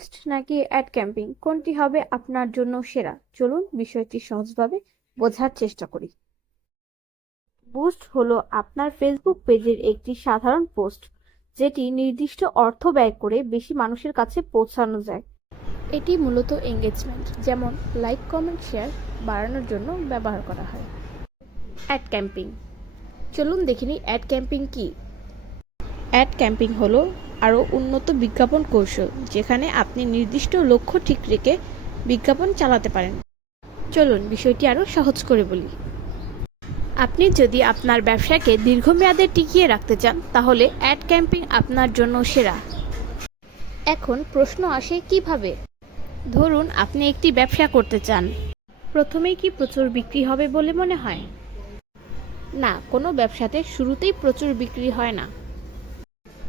Boost নাকি add camping, কোনটি হবে আপনার জন্য সেরা? চলুন বিষয়টি সহজভাবে বোঝার চেষ্টা করি। বুস্ট হলো আপনার ফেসবুক পেজের একটি সাধারণ পোস্ট, যেটি নির্দিষ্ট অর্থ ব্যয় করে বেশি মানুষের কাছে পৌঁছানো যায়। এটি মূলত এঙ্গেজমেন্ট, যেমন লাইক, কমেন্ট, শেয়ার বাড়ানোর জন্য ব্যবহার করা হয়। অ্যাড ক্যাম্পিং, চলুন দেখে নিই অ্যাড ক্যাম্পিং কি। অ্যাড ক্যাম্পিং হলো আরও উন্নত বিজ্ঞাপন কৌশল, যেখানে আপনি নির্দিষ্ট লক্ষ্য ঠিক রেখে বিজ্ঞাপন চালাতে পারেন। চলুন বিষয়টি আরও সহজ করে বলি। আপনি যদি আপনার ব্যবসাকে দীর্ঘমেয়াদে টিকিয়ে রাখতে চান, তাহলে অ্যাড ক্যাম্পিং আপনার জন্য সেরা। এখন প্রশ্ন আসে কিভাবে। ধরুন আপনি একটি ব্যবসা করতে চান, প্রথমেই কি প্রচুর বিক্রি হবে বলে মনে হয়? না, কোনো ব্যবসাতে শুরুতেই প্রচুর বিক্রি হয় না।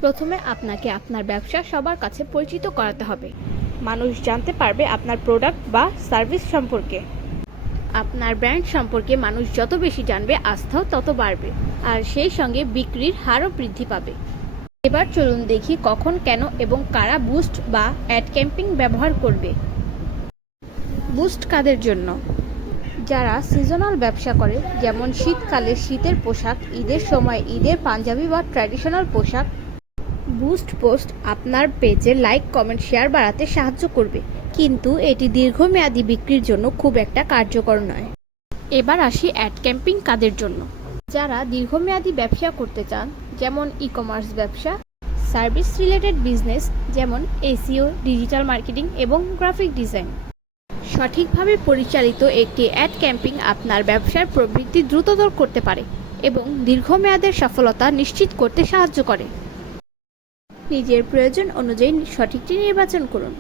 প্রথমে আপনাকে আপনার ব্যবসা সবার কাছে পরিচিত করাতে হবে। মানুষ জানতে পারবে আপনার প্রোডাক্ট বা সার্ভিস সম্পর্কে। আপনার ব্র্যান্ড সম্পর্কে মানুষ যত বেশি জানবে, আস্থাও তত বাড়বে, আর সেই সঙ্গে বিক্রির হারও বৃদ্ধি পাবে। এবার চলুন দেখি কখন, কেন এবং কারা বুস্ট বা অ্যাড ক্যাম্পিং ব্যবহার করবে। বুস্ট কাদের জন্য? যারা সিজনাল ব্যবসা করে, যেমন শীতকালে শীতের পোশাক, ঈদের সময় ঈদের পাঞ্জাবি বা ট্র্যাডিশনাল পোশাক। বুস্ট পোস্ট আপনার পেজে লাইক, কমেন্ট, শেয়ার বাড়াতে সাহায্য করবে, কিন্তু এটি দীর্ঘমেয়াদী বিক্রির জন্য খুব একটা কার্যকর নয়। এবার আসি অ্যাড ক্যাম্পিং কাদের জন্য। যারা দীর্ঘমেয়াদী ব্যবসা করতে চান, যেমন ই কমার্স ব্যবসা, সার্ভিস রিলেটেড বিজনেস যেমন এসইও, ডিজিটাল মার্কেটিং এবং গ্রাফিক ডিজাইন। সঠিকভাবে পরিচালিত একটি অ্যাড ক্যাম্পিং আপনার ব্যবসার প্রবৃদ্ধি দ্রুততর করতে পারে এবং দীর্ঘমেয়াদের সফলতা নিশ্চিত করতে সাহায্য করে। নিজের প্রয়োজন অনুযায়ী সঠিকটি নির্বাচন করুন।